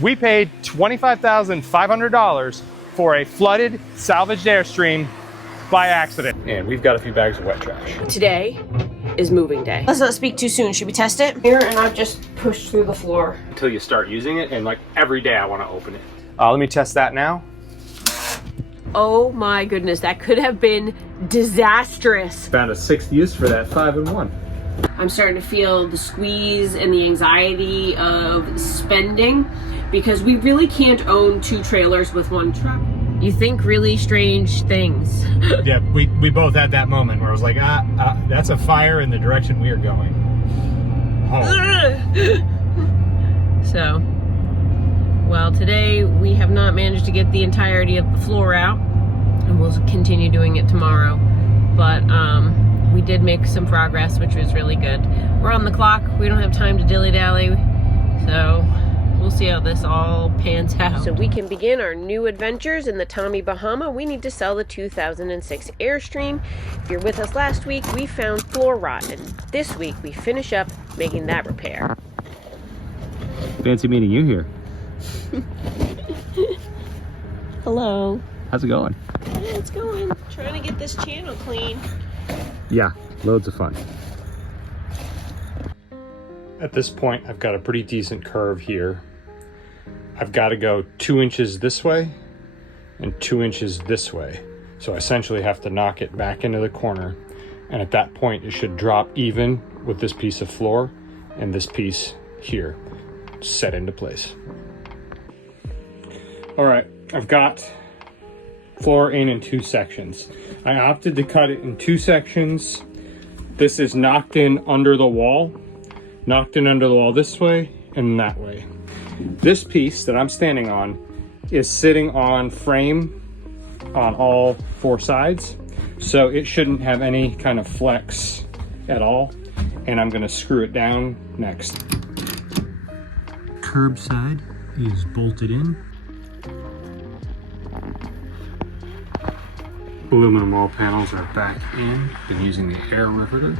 We paid $25,500 for a flooded salvaged Airstream by accident. And we've got a few bags of wet trash. Today is moving day. Let's not speak too soon. Should we test it? Here, and I've just pushed through the floor. Until you start using it, and like every day I want to open it. Let me test that now. Oh my goodness, that could have been disastrous. Found a 6th use for that 5-in-1. I'm starting to feel the squeeze and the anxiety of spending because we really can't own 2 trailers with 1 truck. You think really strange things. Yeah, we both had that moment where I was like, that's a fire in the direction we are going. So, well, today we have not managed to get the entirety of the floor out, and we'll continue doing it tomorrow. But we did make some progress, which was really good. We're on the clock. We don't have time to dilly-dally, so we'll see how this all pans out. So we can begin our new adventures in the Tommy Bahama. We need to sell the 2006 Airstream. If you're with us last week, we found floor rot, and this week we finish up making that repair. Fancy meeting you here. Hello. How's it going? Yeah, it's going. Trying to get this channel clean. Yeah, loads of fun. At this point, I've got a pretty decent curve here. I've got to go 2 inches this way and 2 inches this way. So I essentially have to knock it back into the corner. And at that point, it should drop even with this piece of floor and this piece here set into place. All right, I've got floor in 2 sections. I opted to cut it in 2 sections. This is knocked in under the wall this way and that way. This piece that I'm standing on is sitting on frame on all 4 sides, so it shouldn't have any kind of flex at all, and I'm gonna screw it down next. Curb side is bolted in. Aluminum wall panels are back in. Been using the air riveter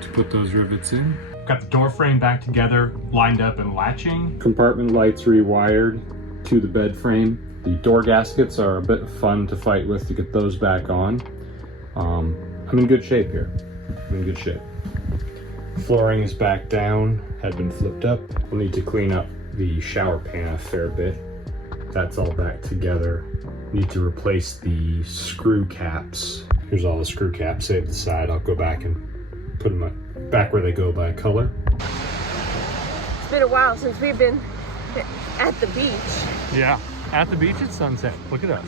to put those rivets in. Got the door frame back together, lined up and latching. Compartment lights rewired to the bed frame. The door gaskets are a bit fun to fight with to get those back on. I'm in good shape here. I'm in good shape. Flooring is back down, had been flipped up. We'll need to clean up the shower pan a fair bit. That's all back together. Need to replace the screw caps. Here's all the screw caps saved aside. I'll go back and put them back where they go by color. It's been a while since we've been at the beach. Yeah, at the beach at sunset. Look at us.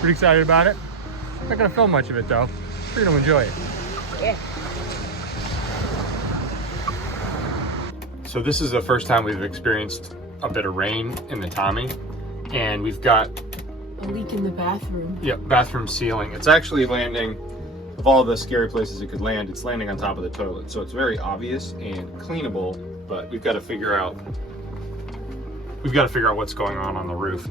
Pretty excited about it. Not gonna film much of it though. We're gonna enjoy it. Yeah. So this is the first time we've experienced a bit of rain in the Tommy, and we've got a leak in the bathroom. Yeah, bathroom ceiling. It's actually landing, of all the scary places it could land, it's landing on top of the toilet. So it's very obvious and cleanable, but we've got to figure out what's going on the roof.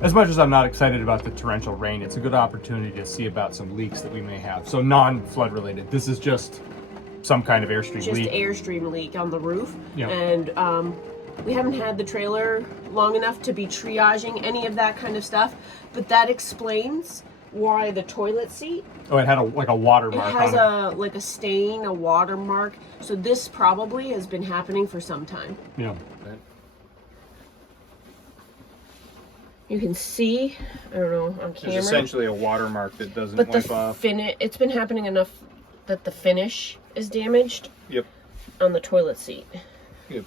As much as I'm not excited about the torrential rain, it's a good opportunity to see about some leaks that we may have. So non-flood related. This is just some kind of Airstream leak. Just Airstream leak on the roof. Yeah. And we haven't had the trailer long enough to be triaging any of that kind of stuff, but that explains why the toilet seat. Oh, it had like a watermark on it. It has like a stain, a watermark. So this probably has been happening for some time. Yeah. You can see, I don't know, on camera. It's essentially a watermark that doesn't wipe off. It's been happening enough that the finish is damaged. Yep. On the toilet seat. Yep.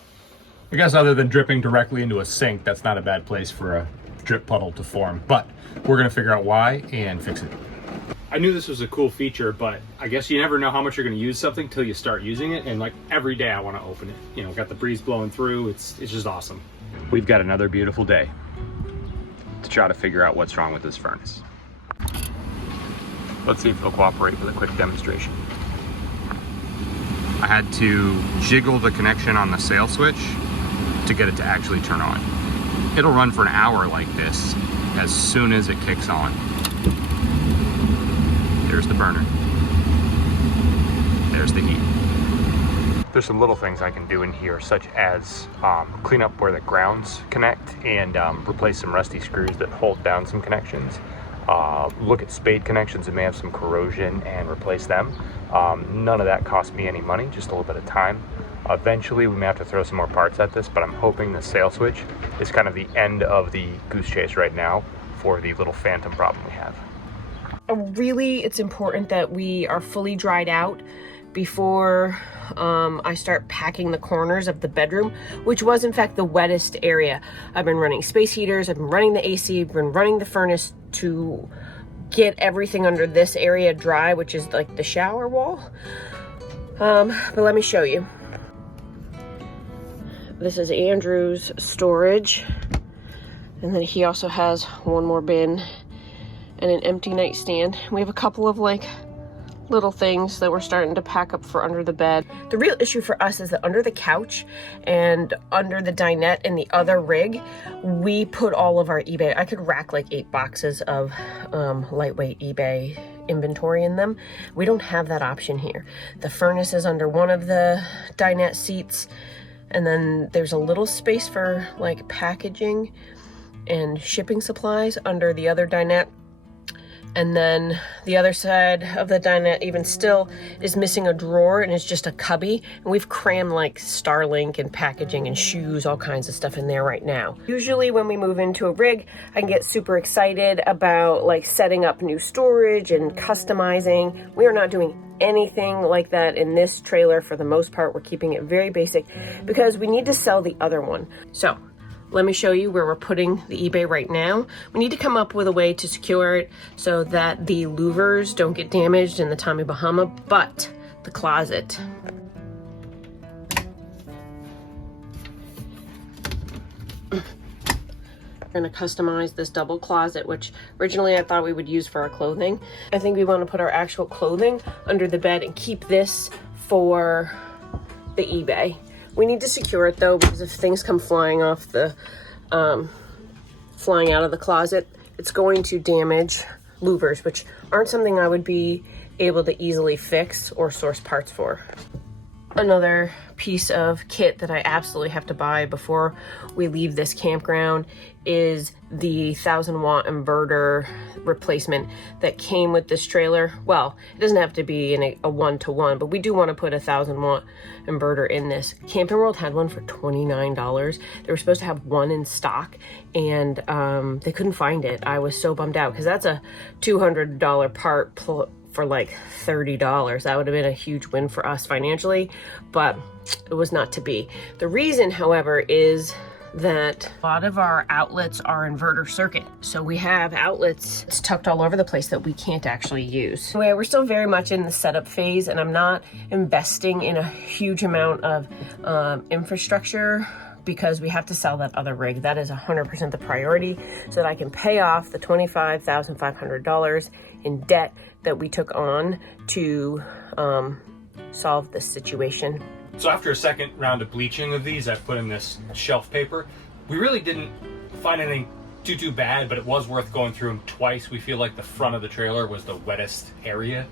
I guess other than dripping directly into a sink, that's not a bad place for a drip puddle to form. But we're going to figure out why and fix it. I knew this was a cool feature, but I guess you never know how much you're going to use something till you start using it. And like every day I want to open it. You know, got the breeze blowing through. It's just awesome. We've got another beautiful day to try to figure out what's wrong with this furnace. Let's see if it'll cooperate with a quick demonstration. I had to jiggle the connection on the sail switch to get it to actually turn on. It'll run for an hour like this as soon as it kicks on. There's the burner. There's the heat. There's some little things I can do in here, such as clean up where the grounds connect and replace some rusty screws that hold down some connections. Look at spade connections that may have some corrosion and replace them. None of that cost me any money, just a little bit of time. Eventually we may have to throw some more parts at this, but I'm hoping the sail switch is kind of the end of the goose chase right now for the little phantom problem we have. Really, it's important that we are fully dried out before I start packing the corners of the bedroom, which was in fact the wettest area. I've been running space heaters, I've been running the AC, I've been running the furnace to get everything under this area dry, which is like the shower wall. But let me show you. This is Andrew's storage, and then he also has one more bin and an empty nightstand. We have a couple of like little things that we're starting to pack up for under the bed. The real issue for us is that under the couch and under the dinette and the other rig, we put all of our eBay. I could rack like 8 boxes of lightweight eBay inventory in them. We don't have that option here. The furnace is under one of the dinette seats, and then there's a little space for like packaging and shipping supplies under the other dinette. And then the other side of the dinette even still is missing a drawer, and it's just a cubby. And we've crammed like Starlink and packaging and shoes, all kinds of stuff in there right now. Usually when we move into a rig, I can get super excited about like setting up new storage and customizing. We are not doing anything like that in this trailer for the most part. We're keeping it very basic because we need to sell the other one. So let me show you where we're putting the eBay right now. We need to come up with a way to secure it so that the louvers don't get damaged in the Tommy Bahama, but the closet. We're gonna customize this double closet, which originally I thought we would use for our clothing. I think we wanna put our actual clothing under the bed and keep this for the eBay. We need to secure it though, because if things come flying off the, flying out of the closet, it's going to damage louvers, which aren't something I would be able to easily fix or source parts for. Another piece of kit that I absolutely have to buy before we leave this campground is the 1,000-watt inverter replacement that came with this trailer. Well, it doesn't have to be in a one-to-one, but we do want to put a 1,000-watt inverter in this. Camping World had one for $29. They were supposed to have one in stock, and they couldn't find it. I was so bummed out because that's a $200 part for like $30. That would have been a huge win for us financially, but it was not to be. The reason, however, is that a lot of our outlets are inverter circuit. So we have outlets tucked all over the place that we can't actually use. Anyway, we're still very much in the setup phase, and I'm not investing in a huge amount of infrastructure because we have to sell that other rig. That is 100% the priority so that I can pay off the $25,500 in debt that we took on to solve this situation. So after a second round of bleaching of these, I put in this shelf paper. We really didn't find anything too bad, but it was worth going through them twice. We feel like the front of the trailer was the wettest area,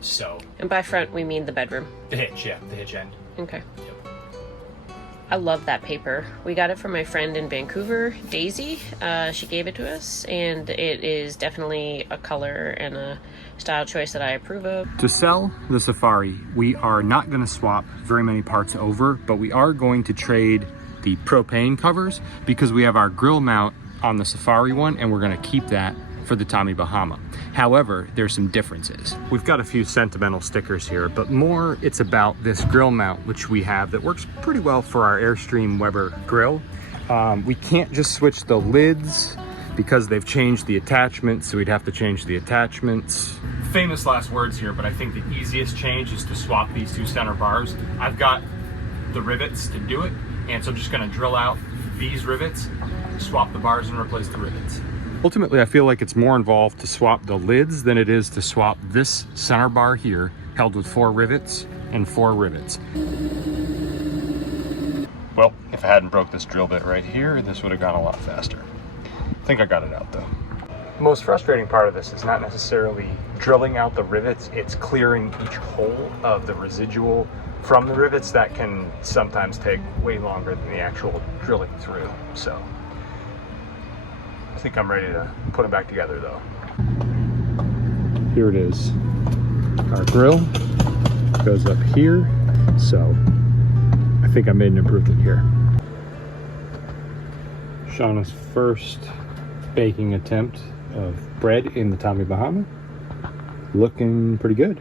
so. And by front, we mean the bedroom. The hitch, yeah, the hitch end. Okay. Yep. I love that paper. We got it from my friend in Vancouver, Daisy. She gave it to us, and it is definitely a color and a style choice that I approve of. To sell the Safari, we are not going to swap very many parts over, but we are going to trade the propane covers because we have our grill mount on the Safari one, and we're going to keep that for the Tommy Bahama. However, there's some differences. We've got a few sentimental stickers here, but more it's about this grill mount which we have that works pretty well for our Airstream Weber grill. We can't just switch the lids because they've changed the attachments, so we'd have to change the attachments. Famous last words here, but I think the easiest change is to swap these two center bars. I've got the rivets to do it, and so I'm just gonna drill out these rivets, swap the bars, and replace the rivets. Ultimately, I feel like it's more involved to swap the lids than it is to swap this center bar here, held with 4 rivets and 4 rivets. Well, if I hadn't broke this drill bit right here, this would have gone a lot faster. I think I got it out though. The most frustrating part of this is not necessarily drilling out the rivets, it's clearing each hole of the residual from the rivets that can sometimes take way longer than the actual drilling through. So I think I'm ready to put it back together though. Here it is. Our grill goes up here. So I think I made an improvement here. Shanna's first baking attempt of bread in the Tommy Bahama. Looking pretty good.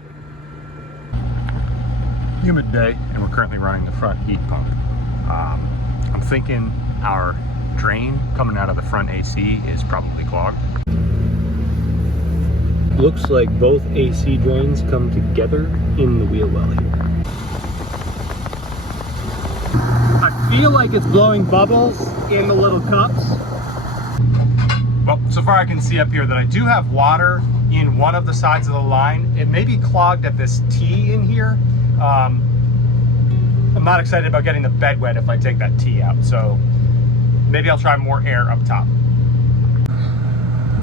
Humid day, and we're currently running the front heat pump. I'm thinking our drain coming out of the front AC is probably clogged. Looks like both AC drains come together in the wheel well here. I feel like it's blowing bubbles in the little cups. Well, so far I can see up here that I do have water in one of the sides of the line. It may be clogged at this T in here. I'm not excited about getting the bed wet if I take that T out, so maybe I'll try more air up top.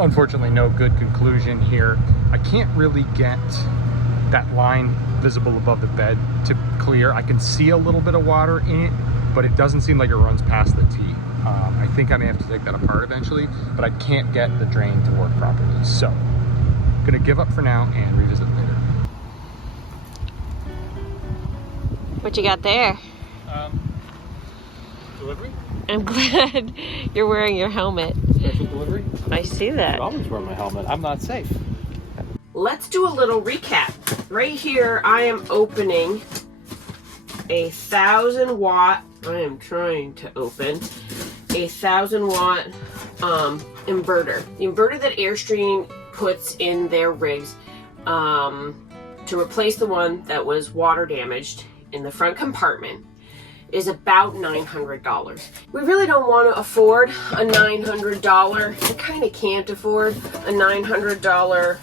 Unfortunately, no good conclusion here. I can't really get that line visible above the bed to clear. I can see a little bit of water in it, but it doesn't seem like it runs past the T. I think I may have to take that apart eventually, but I can't get the drain to work properly. So, I'm gonna give up for now and revisit later. What you got there? Delivery? I'm glad you're wearing your helmet. Special delivery? I see that. I always wear my helmet. I'm not safe. Let's do a little recap. Right here, I am opening a 1,000 watt. I am trying to open a 1,000 watt inverter. The inverter that Airstream puts in their rigs to replace the one that was water damaged in the front compartment is about $900. We really don't want to afford a $900. I kind of can't afford a $900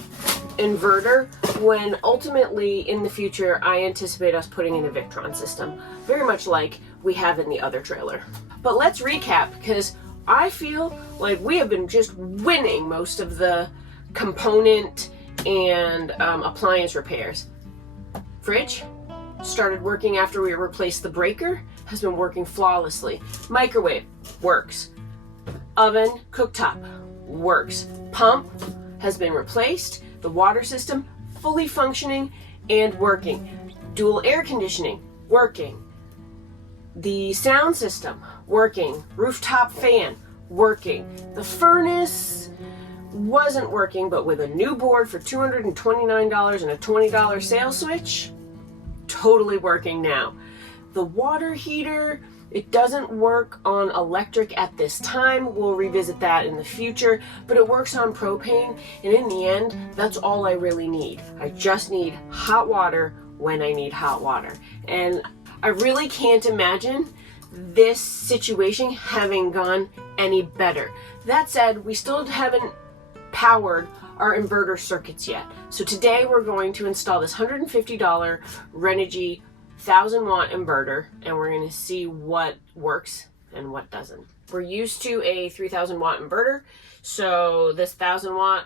inverter when ultimately in the future I anticipate us putting in a Victron system, very much like we have in the other trailer. But let's recap, because I feel like we have been just winning most of the component and appliance repairs. Fridge started working after we replaced the breaker, has been working flawlessly. Microwave works. Oven, cooktop works. Pump has been replaced. The water system fully functioning and working. Dual air conditioning working. The sound system working. Rooftop fan working. The furnace wasn't working, but with a new board for $229 and a $20 sales switch, totally working now. The water heater, it doesn't work on electric at this time. We'll revisit that in the future, but it works on propane, and in the end, that's all I really need. I just need hot water when I need hot water. And I really can't imagine this situation having gone any better. That said, we still haven't powered our inverter circuits yet. So today we're going to install this $150 Renogy 1,000 watt inverter, and we're going to see what works and what doesn't. We're used to a 3,000 watt inverter, so this 1,000 watt,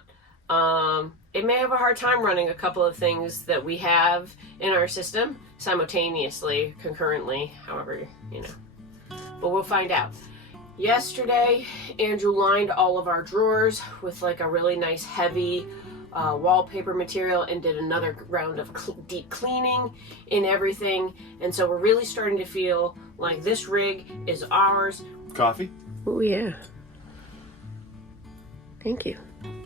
it may have a hard time running a couple of things that we have in our system simultaneously, concurrently, however, you know. But we'll find out. Yesterday, Andrew lined all of our drawers with like a really nice heavy wallpaper material and did another round of deep cleaning in everything. And so we're really starting to feel like this rig is ours. Coffee? Oh yeah. Thank you.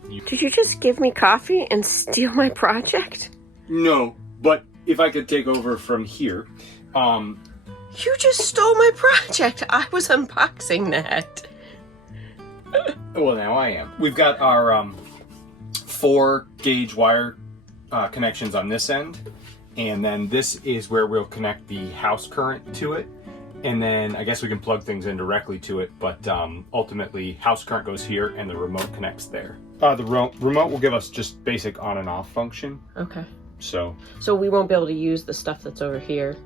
Did you just give me coffee and steal my project? No, but if I could take over from here, You just stole my project. I was unboxing that. well, now I am. We've got our 4 gauge wire connections on this end, and then this is where we'll connect the house current to it, and then I guess we can plug things in directly to it, but ultimately house current goes here and the remote connects there. The remote will give us just basic on and off function. Okay. So we won't be able to use the stuff that's over here.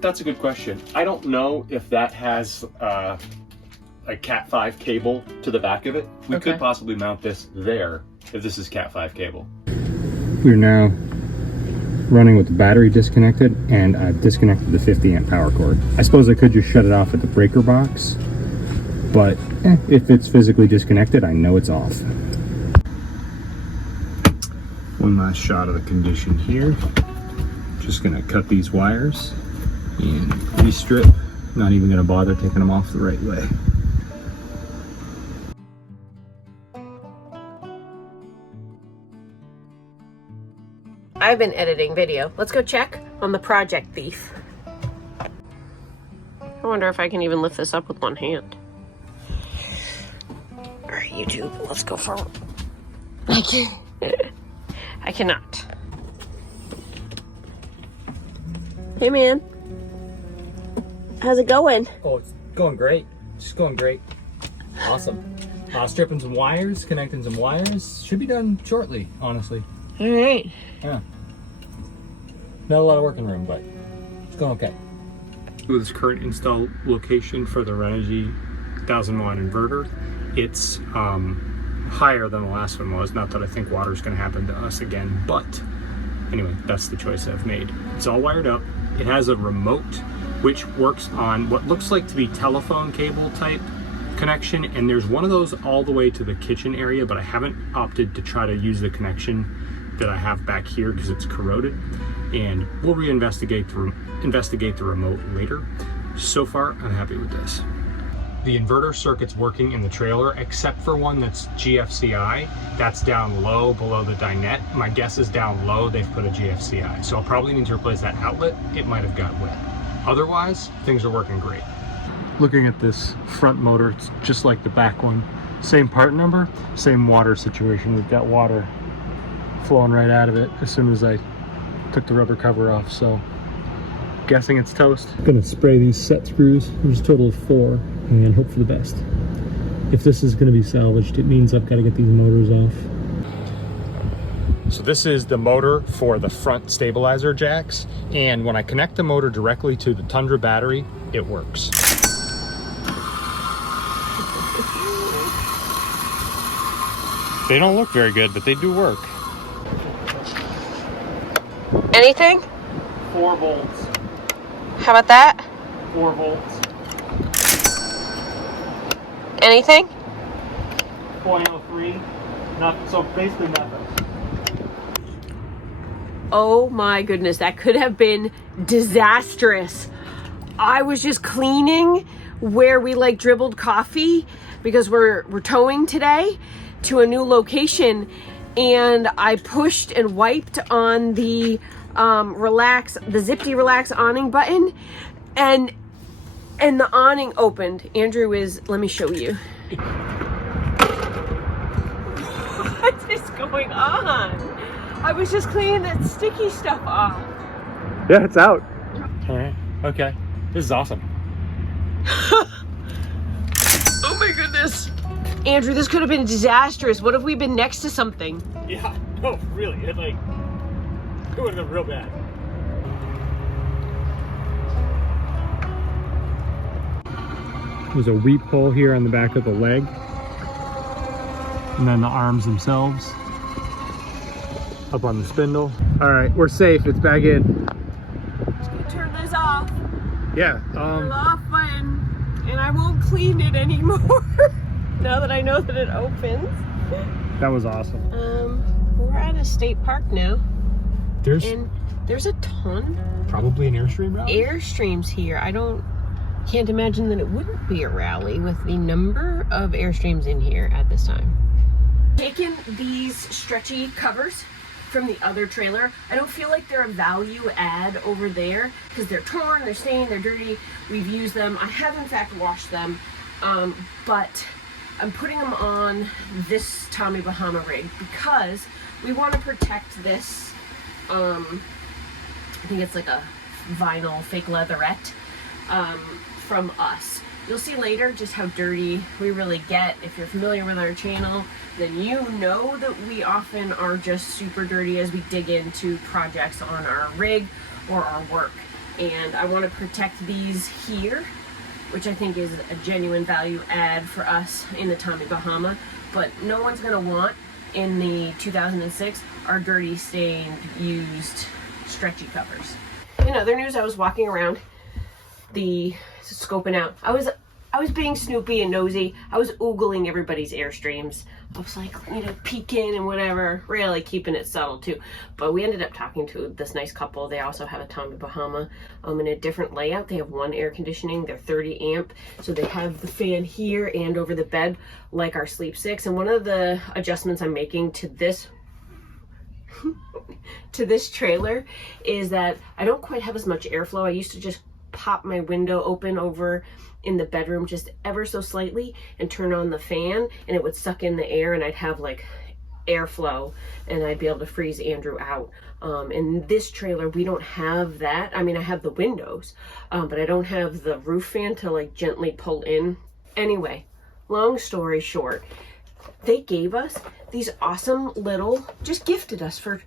That's a good question. I don't know if that has a Cat 5 cable to the back of it. We could possibly mount this there if this is Cat 5 cable. We're now running with the battery disconnected, and I've disconnected the 50 amp power cord. I suppose I could just shut it off at the breaker box, but if it's physically disconnected, I know it's off. One last shot of the condition here. Just gonna cut these wires and restrip. Not even gonna bother taking them off the right way. I've been editing video. Let's go check on the Project Thief. I wonder if I can even lift this up with one hand. All right, YouTube, let's go forward. I cannot. Hey, man. How's it going? Oh, it's going great. Just going great. Awesome. Stripping some wires, connecting some wires. Should be done shortly, honestly. All right. Yeah. Not a lot of working room, but it's going okay. With this current install location for the Renogy 1000 watt inverter, it's higher than the last one was. Not that I think water's going to happen to us again, but anyway, that's the choice I've made. It's all wired up. It has a remote which works on what looks like to be telephone cable type connection, and there's one of those all the way to the kitchen area, but I haven't opted to try to use the connection that I have back here because it's corroded, and we'll investigate the remote later. So far, I'm happy with this. The inverter circuit's working in the trailer, except for one that's GFCI. That's down low below the dinette. My guess is down low they've put a GFCI, so I'll probably need to replace that outlet. It might have got wet. Otherwise, things are working great. Looking at this front motor, it's just like the back one. Same part number, same water situation. We've got water flowing right out of it as soon as I took the rubber cover off, so guessing it's toast. I'm gonna spray these set screws. There's a total of 4 and hope for the best. If this is gonna be salvaged, it means I've got to get these motors off. So this is the motor for the front stabilizer jacks, and when I connect the motor directly to the Tundra battery, it works. They don't look very good, but they do work. Anything? 4 volts. How about that? 4 volts. Anything? 0.03. Nothing. So basically nothing. Oh my goodness, that could have been disastrous. I was just cleaning where we like dribbled coffee because we're towing today to a new location, and I pushed and wiped on the Zippy Relax awning button, and the awning opened. Andrew is, let me show you. What is going on? I was just cleaning that sticky stuff off. Yeah, it's out. All right. Okay. This is awesome. Oh my goodness. Andrew, this could have been disastrous. What if we'd been next to something? Yeah. No, really. It would have been real bad. There's a weep hole here on the back of the leg. And then the arms themselves. Up on the spindle. All right, we're safe. It's back in. Just gonna turn this off. Yeah. Turn the off button, and I won't clean it anymore. Now that I know that it opens. That was awesome. We're at a state park now. There's a ton. Probably an Airstream route. Airstreams here. Can't imagine that it wouldn't be a rally with the number of Airstreams in here at this time. Taking these stretchy covers from the other trailer. I don't feel like they're a value add over there because they're torn, they're stained, they're dirty. We've used them. I have in fact washed them, but I'm putting them on this Tommy Bahama rig because we want to protect this. I think it's like a vinyl fake leatherette from us. You'll see later just how dirty we really get. If you're familiar with our channel, then you know that we often are just super dirty as we dig into projects on our rig or our work. And I want to protect these here, which I think is a genuine value add for us in the Tommy Bahama. But no one's going to want in the 2006 our dirty, stained, used, stretchy covers. In other news, I was walking around scoping out. I was being snoopy and nosy. I was oogling everybody's Airstreams. I was like, you know, peeking and whatever, really keeping it subtle too. But we ended up talking to this nice couple. They also have a Tommy Bahama in a different layout. They have one air conditioning. They're 30 amp. So they have the fan here and over the bed like our Sleep 6. And one of the adjustments I'm making to this to this trailer is that I don't quite have as much airflow. I used to just pop my window open over in the bedroom just ever so slightly and turn on the fan, and it would suck in the air and I'd have like airflow and I'd be able to freeze Andrew out. In this trailer we don't have that. I mean, I have the windows, but I don't have the roof fan to like gently pull in. Anyway, long story short, they gave us these awesome little, just gifted us for,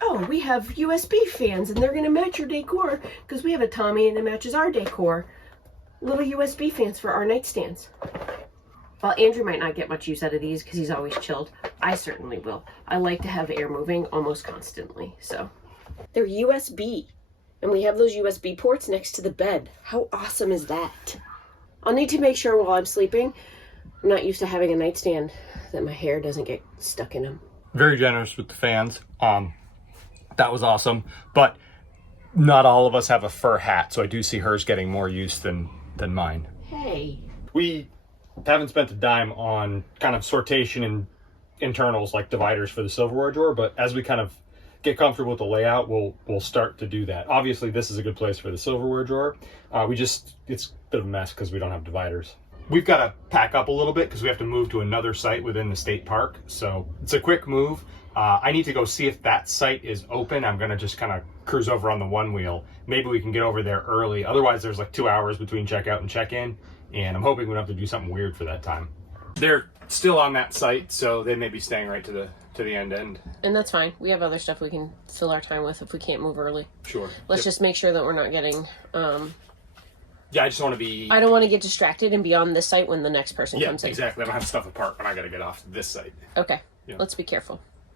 oh, we have USB fans and they're gonna match your decor because we have a Tommy and it matches our decor. Little USB fans for our nightstands. Well, Andrew might not get much use out of these because he's always chilled. I certainly will. I like to have air moving almost constantly, so. They're USB, and we have those USB ports next to the bed. How awesome is that? I'll need to make sure while I'm sleeping, I'm not used to having a nightstand, that my hair doesn't get stuck in them. Very generous with the fans. That was awesome, but not all of us have a fur hat, so I do see hers getting more use than mine. Hey. We haven't spent a dime on kind of sortation and internals like dividers for the silverware drawer, but as we kind of get comfortable with the layout, we'll start to do that. Obviously, this is a good place for the silverware drawer. It's a bit of a mess because we don't have dividers. We've got to pack up a little bit because we have to move to another site within the state park, so it's a quick move. I need to go see if that site is open. I'm gonna just kind of cruise over on the one wheel. Maybe we can get over there early. Otherwise, there's like 2 hours between checkout and check-in, and I'm hoping we don't have to do something weird for that time. They're still on that site, so they may be staying right to the end. And that's fine. We have other stuff we can fill our time with if we can't move early. Sure. Let's just make sure that we're not getting... yeah, I just want to be... I don't want to get distracted and be on this site when the next person comes in. Yeah, exactly. I don't have stuff apart when I got to get off this site. Okay. Yeah. Let's be careful.